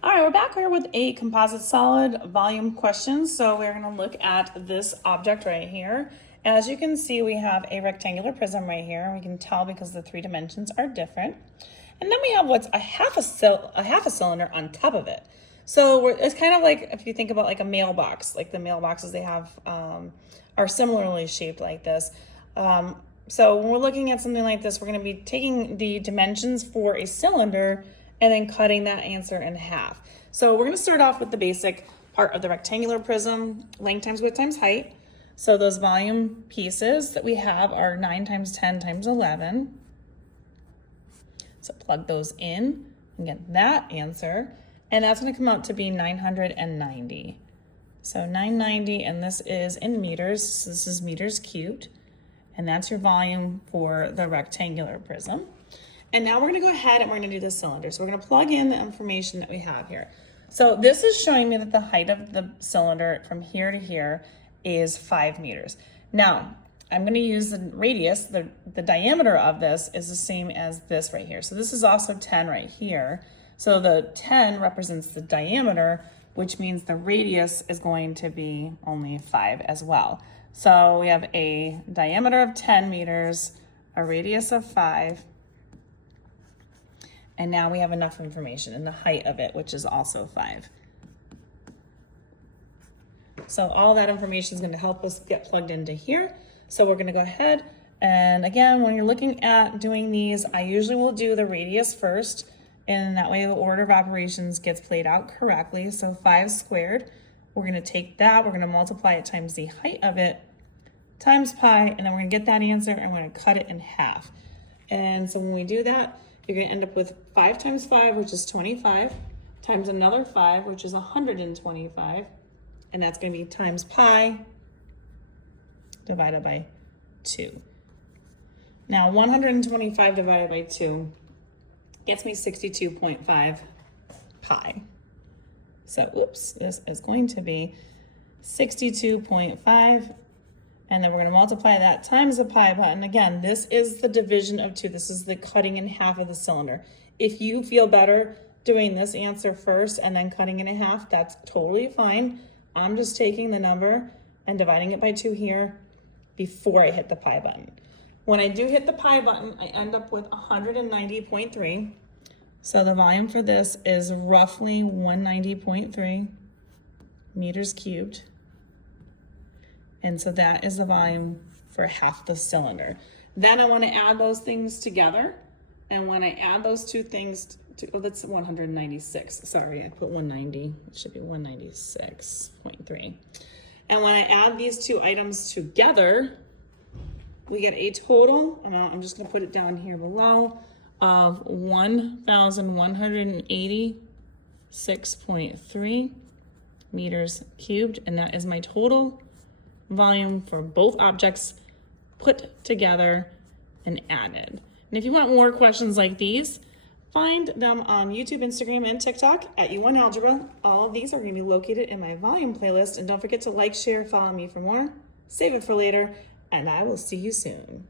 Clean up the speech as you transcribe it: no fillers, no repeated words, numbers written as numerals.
All right, we're back here with a composite solid volume question. So we're gonna look at this object right here. As you can see, we have a rectangular prism right here. We can tell because the three dimensions are different. And then we have what's a half a cylinder on top of it. So it's kind of like, if you think about like a mailbox, like the mailboxes they have are similarly shaped like this. So when we're looking at something like this, we're gonna be taking the dimensions for a cylinder and then cutting that answer in half. So we're gonna start off with the basic part of the rectangular prism, length times width times height. So those volume pieces that we have are 9 times 10 times 11. So plug those in and get that answer. And that's gonna come out to be 990. So 990, and this is in meters. So this is meters cubed. And that's your volume for the rectangular prism. And now we're gonna go ahead and we're gonna do the cylinder. So we're gonna plug in the information that we have here. So this is showing me that the height of the cylinder from here to here is 5 meters. Now, I'm gonna use the radius, the diameter of this is the same as this right here. So this is also 10 right here. So the 10 represents the diameter, which means the radius is going to be only 5 as well. So we have a diameter of 10 meters, a radius of 5, and now we have enough information and the height of it, which is also 5. So all that information is going to help us get plugged into here. So we're going to go ahead, and again, when you're looking at doing these, I usually will do the radius first, and that way the order of operations gets played out correctly. So 5 squared, we're going to take that, we're going to multiply it times the height of it, times pi, and then we're going to get that answer, and we're going to cut it in half. And so when we do that, you're going to end up with 5 times 5, which is 25, times another 5, which is 125, and that's going to be times pi divided by 2. Now 125 divided by 2 gets me 62.5 pi. So oops, this is going to be 62.5, and then we're going to multiply that times the pi button. Again, this is the division of 2. This is the cutting in half of the cylinder. If you feel better doing this answer first and then cutting it in half, that's totally fine. I'm just taking the number and dividing it by 2 here before I hit the pi button. When I do hit the pi button, I end up with 190.3. So the volume for this is roughly 190.3 meters cubed. And so that is the volume for half the cylinder. Then I want to add those things together. And when I add those two things, oh, that's 196. Sorry, I put 190. It should be 196.3. And when I add these two items together, we get a total amount, I'm just going to put it down here below, of 1,186.3 meters cubed. And that is my total volume for both objects put together and added. And if you want more questions like these, find them on YouTube, Instagram, and TikTok at U1 Algebra. All of these are going to be located in my volume playlist. And don't forget to like, share, follow me for more. Save it for later, and I will see you soon.